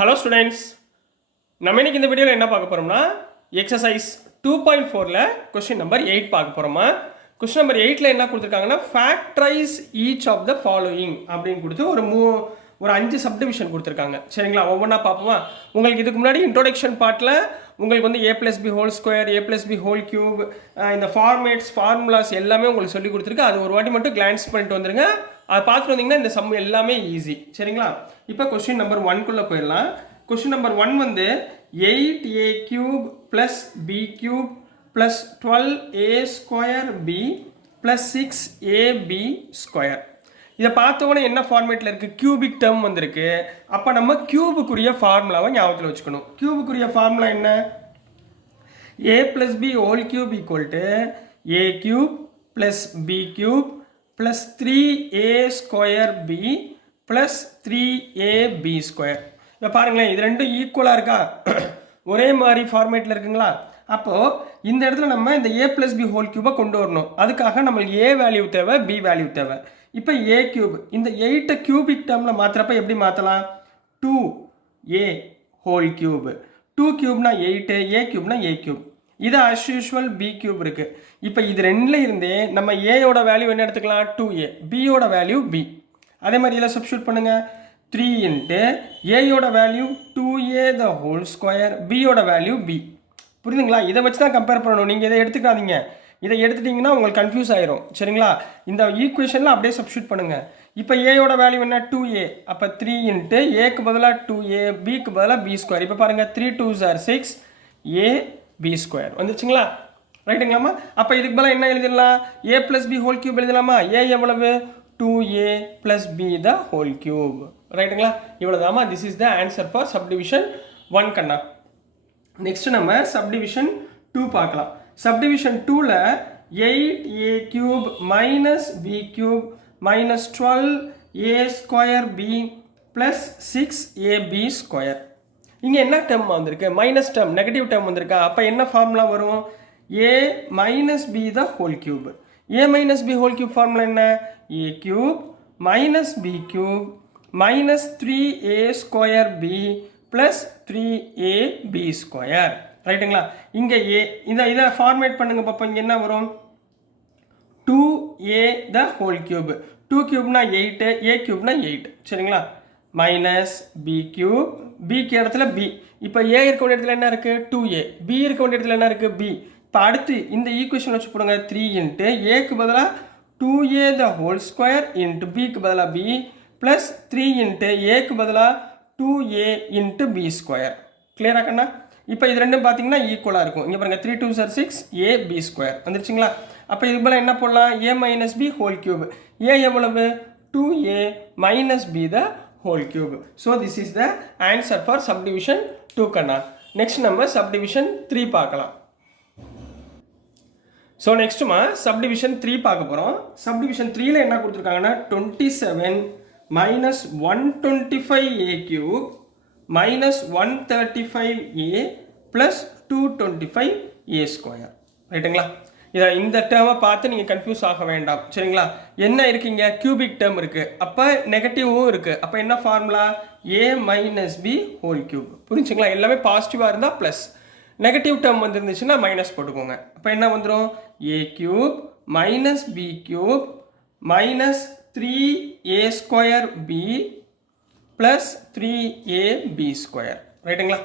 Hello students, நம்ம இன்னைக்கு இந்த வீடியோவில் என்ன பார்க்க போகிறோம்னா எக்ஸசைஸ் 2.4ல் கொஸ்டின் நம்பர் 8 பார்க்க போகிறோமா. கொஸ்டின் நம்பர் 8ல் என்ன கொடுத்துருக்காங்கன்னா factorise each of the following அப்படின்னு கொடுத்து ஒரு 5 சப்டிவிஷன் கொடுத்துருக்காங்க. சரிங்களா, ஒவ்வொன்றா பார்ப்போமா. உங்களுக்கு இதுக்கு முன்னாடி இன்ட்ரோடக்ஷன் பார்ட்டில் உங்களுக்கு வந்து a+b whole square, a+b whole cube, இந்த ஃபார்முலாஸ் எல்லாமே உங்களுக்கு சொல்லி கொடுத்துருக்கு. அது ஒரு வாட்டி மட்டும் கிளான்ஸ் பண்ணிட்டு வந்துருங்க. அதை பார்த்துட்டு வந்தீங்கன்னா இந்த சம் எல்லாமே ஈஸி. சரிங்களா, இப்போ கொஸ்டின் நம்பர் 1குள்ளே போயிடலாம். கொஸ்டின் நம்பர் 1 வந்து 8a³ + b³ + 12a² b + 6ab². இதை பார்த்தோன்னே என்ன ஃபார்மேட்டில் இருக்குது? கியூபிக் டேர்ம் வந்திருக்கு. அப்போ நம்ம கியூபுக்குரிய ஃபார்முலாவை ஞாபகத்தில் வச்சுக்கணும். கியூபுக்குரிய ஃபார்முலா என்ன? a+b whole cube = a³ + b³ + 3a² b + 3ab². இப்போ பாருங்களேன், இது ரெண்டும் ஈக்குவலாக இருக்கா? ஒரே மாதிரி ஃபார்மேட்டில் இருக்குங்களா? அப்போது இந்த இடத்துல நம்ம இந்த a+b ஹோல் கியூபை கொண்டு வரணும். அதுக்காக நம்மளுக்கு a வேல்யூ தேவை, b வேல்யூ தேவை. இப்போ a³ இந்த 8 கியூபிக் டேர்மில் மாற்றுறப்ப எப்படி மாற்றலாம்? 2a whole cube, 2³ 8, a³ a³. இது as usual b³ இருக்குது. இப்போ இது ரெண்டில் இருந்தே நம்ம ஏயோட வேல்யூ என்ன எடுத்துக்கலாம்? 2a, பியோட வேல்யூ b. அதே மாதிரி இதில் சப்ஸ்டியூட் பண்ணுங்கள். 3 ஏயோட value 2a the whole square, பியோட வேல்யூ b. புரியுதுங்களா? இதை வச்சு தான் கம்பேர் பண்ணணும். நீங்கள் இதை எடுத்துக்காதீங்க. இதை எடுத்துட்டிங்கன்னா உங்களுக்கு கன்ஃபியூஸ் ஆயிரும். சரிங்களா, இந்த ஈக்குவேஷனில் அப்படியே சப்ஸ்டியூட் பண்ணுங்கள். இப்போ ஏயோட வேல்யூ என்ன? 2a. அப்போ 3 ஏக்கு பதிலாக 2a, பிக்கு பதிலாக b². இப்போ பாருங்கள், 3 2s are 6, a b² வந்துச்சுங்களா? ரைட்டுங்களாமா? அப்போ இதுக்கு பதிலாக என்ன எழுதிடலாம்? a+b ஹோல் கியூப் எழுதலாமா? a எவ்வளவு? 2a + b the whole cube. ரைட்டுங்களா? இவ்வளோதாமா. This is the answer for subdivision 1 கண்ணா. நெக்ஸ்ட் நம்ம சப்டிவிஷன் 2 பார்க்கலாம். சப்டிவிஷன் 2ல் 8a³ - b³ - 12a² b + 6ab². இங்கே என்ன டேர்ம் வந்திருக்கு? மைனஸ் டேர்ம், நெகட்டிவ் டேர்ம் வந்திருக்கா? அப்போ என்ன ஃபார்முலா வரும்? a - b the whole cube. a - b whole cube formula என்ன? a³ - b³ - 3a² b + 3ab². ரைட்டுங்களா? இங்கே a இதை ஃபார்மேட் பண்ணுங்க பார்ப்போம். இங்கே என்ன வரும்? 2a the whole cube, 2³ 8, a³ 8. சரிங்களா, மைனஸ் b³, பிக்கு இடத்துல b. இப்போ a இருக்க வேண்டிய இடத்துல என்ன இருக்குது? 2a. b இருக்க வேண்டிய இடத்துல என்ன இருக்குது? b. இப்போ அடுத்து இந்த ஈக்குவேஷன் வச்சு போடுங்க. 3 ஏக்கு பதிலாக 2a த ஹோல் ஸ்கொயர் பிக்கு பதிலாக b + 3 ஏக்கு பதிலாக 2a b². கிளியரா கண்ணா? இப்போ இது ரெண்டும் பார்த்தீங்கன்னா ஈக்குவலாக இருக்கும். இங்கே பாருங்கள், 3 2s are 6, a b² வந்துருச்சுங்களா? அப்போ இது போல் என்ன போடலாம்? a - b whole cube. a எவ்வளவு? 2a - b the whole cube. So this is the answer for subdivision 2 கண்ணா. நெக்ஸ்ட் நம்ம சப்டிவிஷன் 3 பார்க்கலாம். ஸோ நெக்ஸ்ட்டுமா சப்டிவிஷன் 3 பார்க்க போகிறோம். சப்டிவிஷன் 3ல் என்ன கொடுத்துருக்காங்கன்னா 27 - 125a³ - 135a + 225a². ரைட்டுங்களா? இந்த டேர்மை பார்த்து நீங்கள் கன்ஃபியூஸ் ஆக வேண்டாம். சரிங்களா, என்ன இருக்குங்க? கியூபிக் டேர்ம் இருக்குது. அப்போ நெகட்டிவும் இருக்குது. அப்போ என்ன formula? a - b whole cube. புரிஞ்சுங்களா? எல்லாமே பாசிட்டிவாக இருந்தால் ப்ளஸ், நெகட்டிவ் டேர்ம் வந்துருந்துச்சுன்னா மைனஸ் போட்டுக்கோங்க. அப்போ என்ன வந்துடும்? a³ - b³ - 3a² b + 3ab². ரைட்டுங்களா?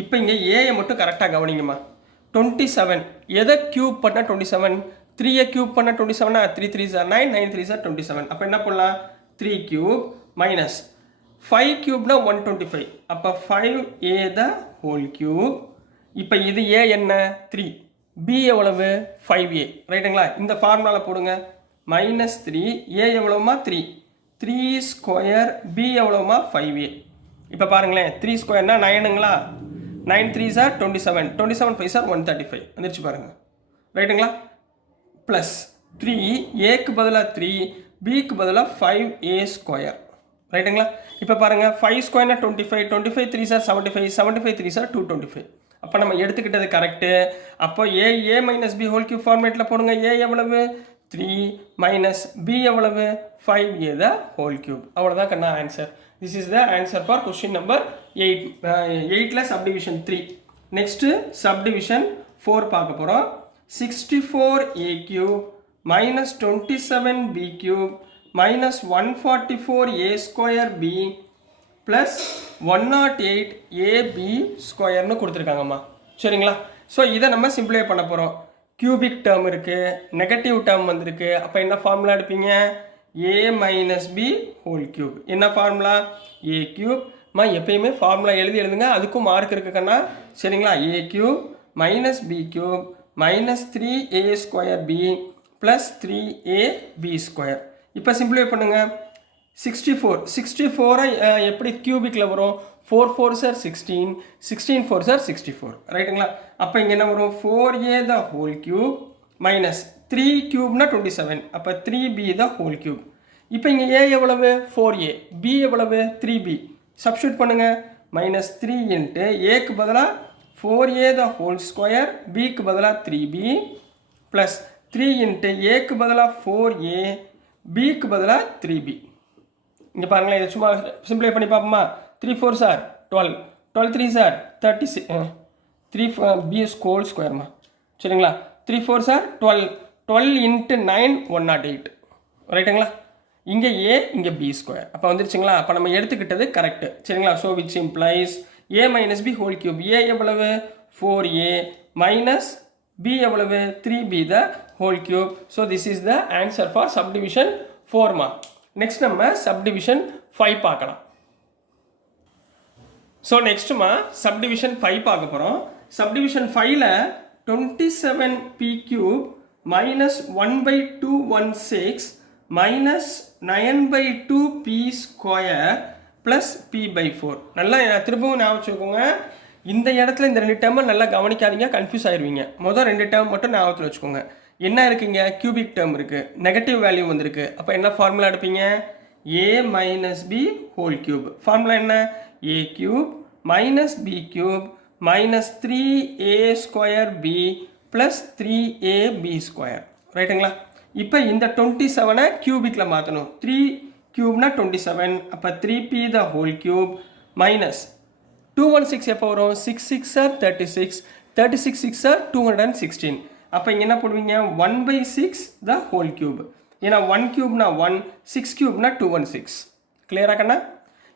இப்போ இங்கே ஏயை மட்டும் கரெக்டாக கவனிங்கம்மா. 27 எதை க்யூப் பண்ணால் 27? 3a க்யூப் பண்ணால் 27, 3 3s are 9, 9 3s are 27. அப்போ என்ன பண்ணலாம்? 3³ - 5³ 125. அப்போ 5a த ஹோல் கியூப். இப்போ இது a என்ன? 3. b எவ்வளவு? 5a. ரைட்டுங்களா? இந்த ஃபார்முலாவில் போடுங்க. -3, a எவ்வளவுமா? 3, 3² b எவ்வளவுமா? 5a. இப்போ பாருங்களேன், 3² 9ங்களா? 9 3s are 27, 27 5s are 135 வந்துருச்சு பாருங்கள். ரைட்டுங்களா? ப்ளஸ் 3 ஏக்கு பதிலாக 3, பிக்கு பதிலாக 5a². ரைட்டுங்களா? இப்போ பாருங்கள், 5² 25, 25 3s are 75, 75 3s are 225. அப்போ நம்ம எடுத்துக்கிட்டது கரெக்டு. அப்போ a - b ஹோல் கியூப் ஃபார்மேட்டில் போடுங்க. a எவ்வளவு? 3 - b எவ்வளவு? 5a த ஹோல் கியூப். அவ்வளோதான் கண்ணா answer. This is the answer for question number 8. 8ல subdivision 3. Next subdivision 4 பார்க்க போறோம். 64a cube minus 27b cube minus 144a square b plus 108ab square னு கொடுத்திருக்காங்கம்மா. சரிங்களா? ஸோ இதை நம்ம சிம்பிளை பண்ண போகிறோம். கியூபிக் டேர்ம் இருக்குது, நெகட்டிவ் டேர்ம் வந்திருக்கு. அப்போ என்ன ஃபார்முலா எடுப்பீங்க? a minus b whole cube. என்ன ஃபார்முலா? a cube. எப்பயுமே ஃபார்முலா எழுதுங்க, அதுக்கும் மார்க் இருக்குக்கண்ணா. சரிங்களா? a cube minus b cube minus 3a square b plus 3ab square. இப்போ சிம்பிளை பண்ணுங்க. 64 எப்படி கியூபிக்கில் வரும்? 4 4s are 16, 16 4s are 64. ரைட்டுங்களா? அப்போ இங்கே என்ன வரும்? 4a the whole cube minus 3 cube 27. அப்போ 3b the whole cube. இப்போ இங்கே a எவ்வளவு? 4a. b எவ்வளவு? 3b. சப்ஸ்டியூட் பண்ணுங்க. மைனஸ் 3 இன்ட்டு ஏக்கு பதிலாக 4a the whole square, bக்கு பதிலாக 3b ப்ளஸ் 3 இன்ட்டு ஏக்கு பதிலாக 4a, bக்கு பதிலாக 3b. இங்கே பாருங்களேன், இதை சும்மா சிம்பிளை பண்ணி பார்ப்போமா? 3 4s are 12, 12 3s are 36, 3b whole square. சரிங்களா? 3 4s are 12, 12 இன்ட்டு 9 108. ரைட்டுங்களா? இங்கே a, இங்கே b ஸ்கொயர். அப்போ வந்துருச்சுங்களா? அப்போ நம்ம எடுத்துக்கிட்டது கரெக்டு. சரிங்களா? So which implies a minus b whole cube. a எவ்வளவு? 4a மைனஸ் b எவ்வளவு? 3b the whole cube. So this is the answer for subdivision 4. Next நம்ம சப்டிவிஷன் 5 பார்க்கலாம். ஸோ நெக்ஸ்ட்டுமா சப்டிவிஷன் 5 பார்க்க போகிறோம். சப்டிவிஷன் 5ல் 27p cube minus 1/216 minus 9/2p square plus p/4. நல்லா திரும்பவும் ஞாபகம் வச்சுக்கோங்க. இந்த இடத்துல இந்த 2 டேர்மை நல்லா கவனிக்காதீங்க, கன்ஃபியூஸ் ஆயிடுவீங்க. மொதல் 2 டேர்ம் மட்டும் ஞாபகத்தில் வச்சுக்கோங்க. என்ன இருக்குங்க? கியூபிக் டேர்ம் இருக்குது, நெகட்டிவ் வேல்யூ வந்திருக்கு. அப்போ என்ன ஃபார்முலா எடுப்பீங்க? a minus b whole cube. Formula என்ன? a cube minus b cube minus 3a square b plus 3ab square. ரைட்டுங்களா? இப்போ இந்த 27 கியூபிக்கில் மாற்றணும். 3 கியூப்னா 27. அப்போ 3p the whole cube minus 216 எப்போ வரும்? 6 6 are 36, 36 6 are 216. அப்போ இங்கே என்ன போடுவீங்க? 1/6 the whole cube. ஏன்னா 1 கியூப்னா 1, 6 கியூப்னா 216. கிளியரா கண்ணா?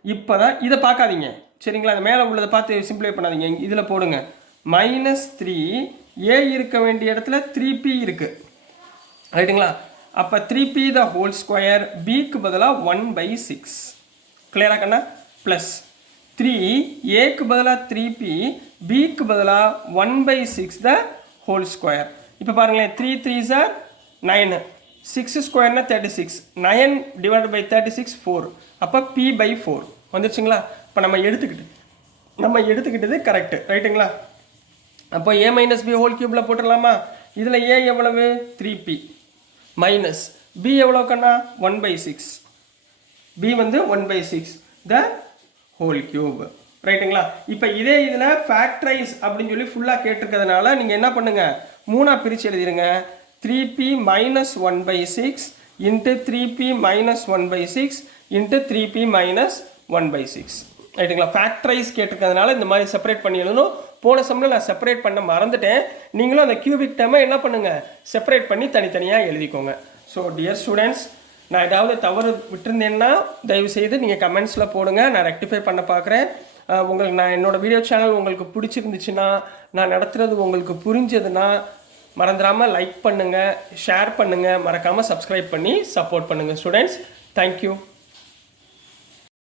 இப்போ தான் இதை பார்க்காதீங்க. சரிங்களா? அந்த மேலே உள்ளதை பார்த்து சிம்பிளை பண்ணாதீங்க. இதில் போடுங்க. மைனஸ் 3 a இருக்க வேண்டிய இடத்துல 3p இருக்குது. ரைட்டுங்களா? அப்போ 3p the whole square, bக்கு பதிலாக 1/6. கிளியரா கண்ணா? ப்ளஸ் 3 ஏக்கு பதிலாக 3p, bக்கு பதிலாக 1/6 the whole square. இப்போ பாருங்களேன், 3 3s are 9, 6 ஸ்கொயர்னா 36, 9 divided by 36 4. அப்போ p/4 வந்துருச்சுங்களா? இப்போ நம்ம எடுத்துக்கிட்டது கரெக்டு. ரைட்டுங்களா? அப்போ a மைனஸ் b ஹோல் கியூப்பில் போட்டுடலாமா? இதில் a எவ்வளவு? 3p மைனஸ் b எவ்வளோ கண்ணா? 1/6. b வந்து 1/6 த ஹோல் கியூப். ரைட்டுங்களா? இப்போ இதே இதில் ஃபேக்டரைஸ் அப்படின்னு சொல்லி ஃபுல்லாக கேட்டிருக்கிறதுனால நீங்கள் என்ன பண்ணுங்கள்? 3ஆக பிரித்து எழுதிடுங்க. 3p minus 1/6 into 3p minus 1/6 into 3p minus 1/6. ரைட்டுங்களா? ஃபேக்டரைஸ் கேட்டிருக்கிறதுனால இந்த மாதிரி செப்பரேட் பண்ணி எழுதணும். போன சம்மில் நான் செப்பரேட் பண்ண மறந்துட்டேன். நீங்களும் அந்த கியூபிக் டேர்மை என்ன பண்ணுங்கள்? செப்பரேட் பண்ணி தனித்தனியாக எழுதிக்கோங்க. ஸோ டியர் ஸ்டூடெண்ட்ஸ், நான் ஏதாவது தவறு விட்டுருந்தேன்னா தயவுசெய்து நீங்கள் கமெண்ட்ஸில் போடுங்க. நான் ரெக்டிஃபை பண்ண பார்க்குறேன். நான் என்னோடய வீடியோ சேனல் உங்களுக்கு பிடிச்சிருந்துச்சுன்னா, நான் நடத்துகிறது உங்களுக்கு புரிஞ்சதுன்னா மறந்துடாமல் லைக் பண்ணுங்கள், ஷேர் பண்ணுங்கள், மறக்காமல் சப்ஸ்கிரைப் பண்ணி சப்போர்ட் பண்ணுங்கள் ஸ்டூடெண்ட்ஸ். தேங்க்யூ.